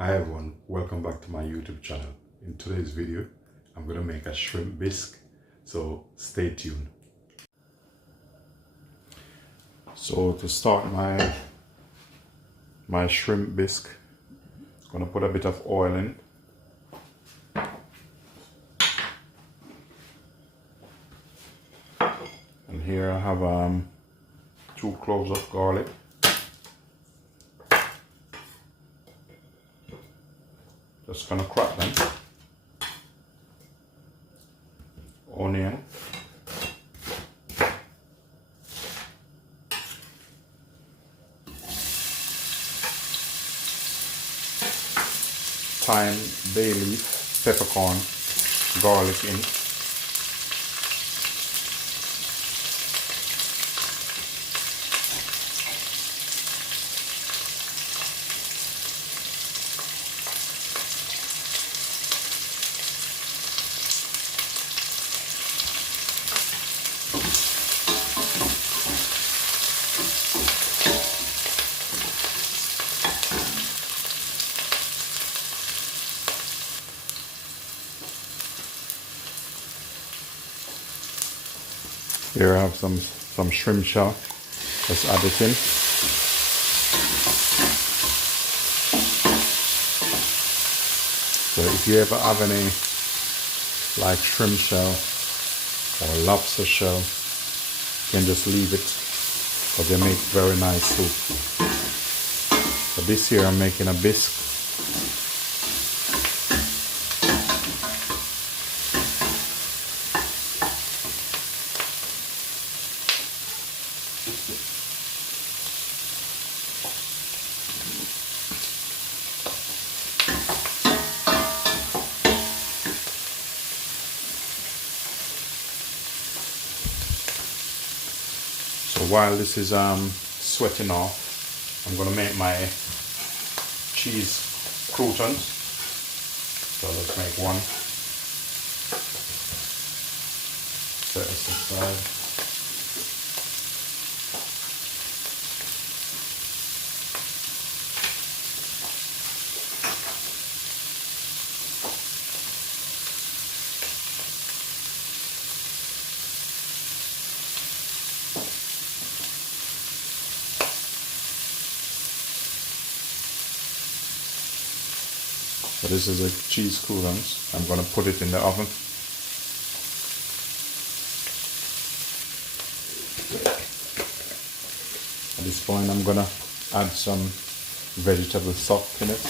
Hi everyone, welcome back to my YouTube channel. In today's video, I'm going to make a shrimp bisque, so stay tuned. So to start my shrimp bisque, I'm going to put a bit of oil in. And here I have 2 cloves of garlic. Just gonna crack them. Onion. Thyme, bay leaf, peppercorn, garlic in. Here I have some shrimp shell. Let's add it in. So if you ever have any like shrimp shell or lobster shell, you can just leave it, but they make very nice soup. But this here I'm making a bisque. So while this is sweating off, I'm gonna make my cheese croutons. So let's make one. Set this aside. So this is a cheese croutons. I'm going to put it in the oven. At this point I'm going to add some vegetable stock in it.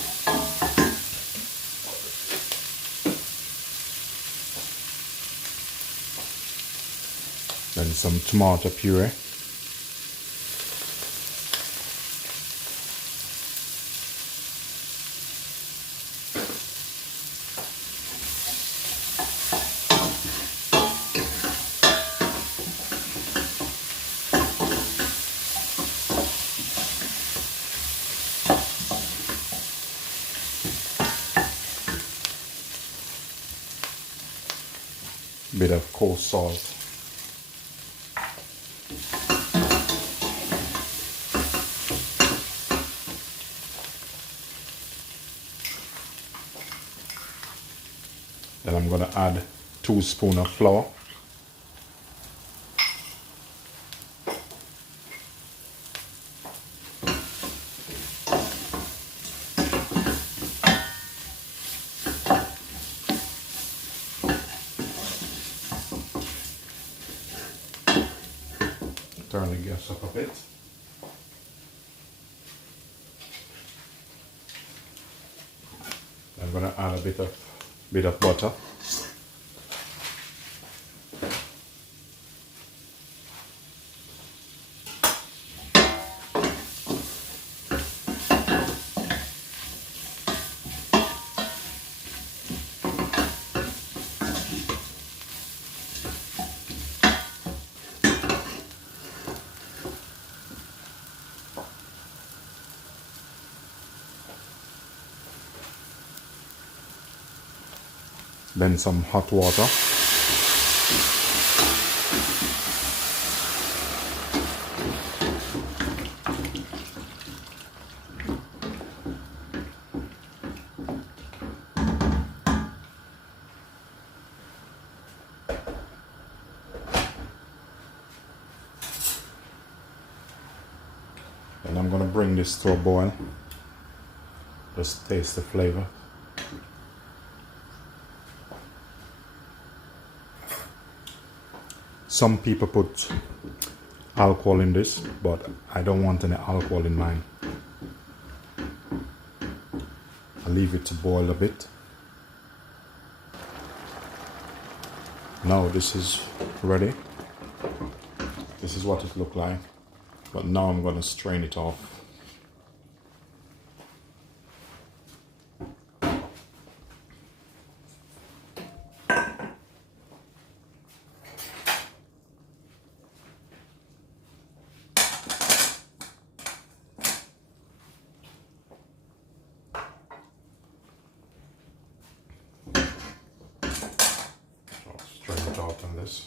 Then some tomato puree. Bit of coarse salt. Then I'm going to add 2 spoons of flour. Turn the gas up a bit. I'm going to add a bit of butter. Then some hot water. And I'm gonna bring this to a boil. Just taste the flavor. Some people put alcohol in this, but I don't want any alcohol in mine. I'll leave it to boil a bit. Now this is ready. This is what it looked like. But now I'm gonna strain it off. I'll strain it off on this.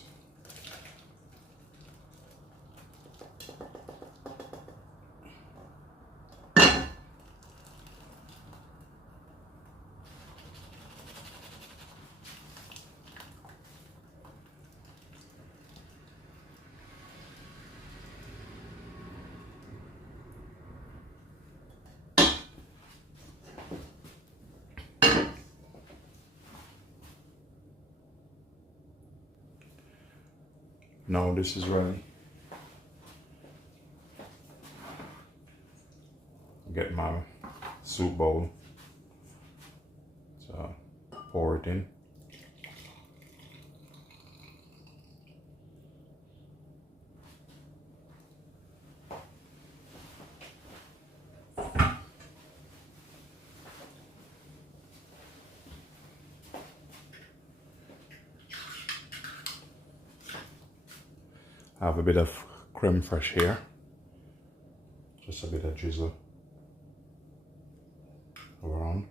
Now this is ready. Get my soup bowl. So pour it in. I have a bit of creme fraiche here. Just a bit of drizzle around.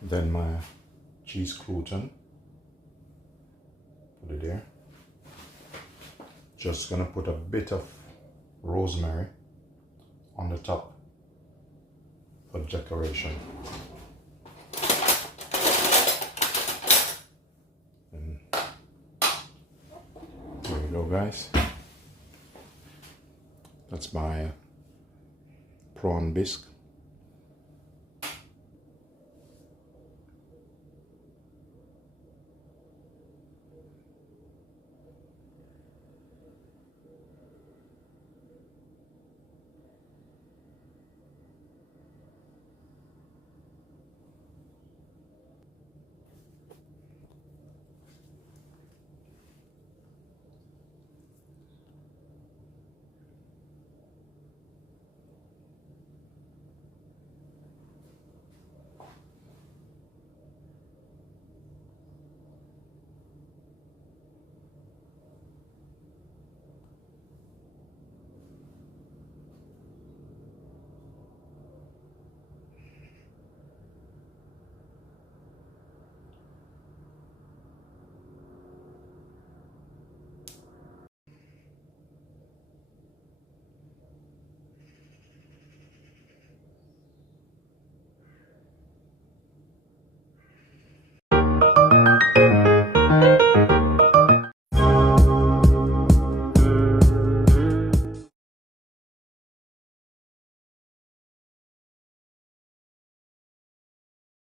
Then my cheese crouton. Put it there. Just gonna put a bit of rosemary on the top for decoration. And there you go, guys. That's my prawn bisque.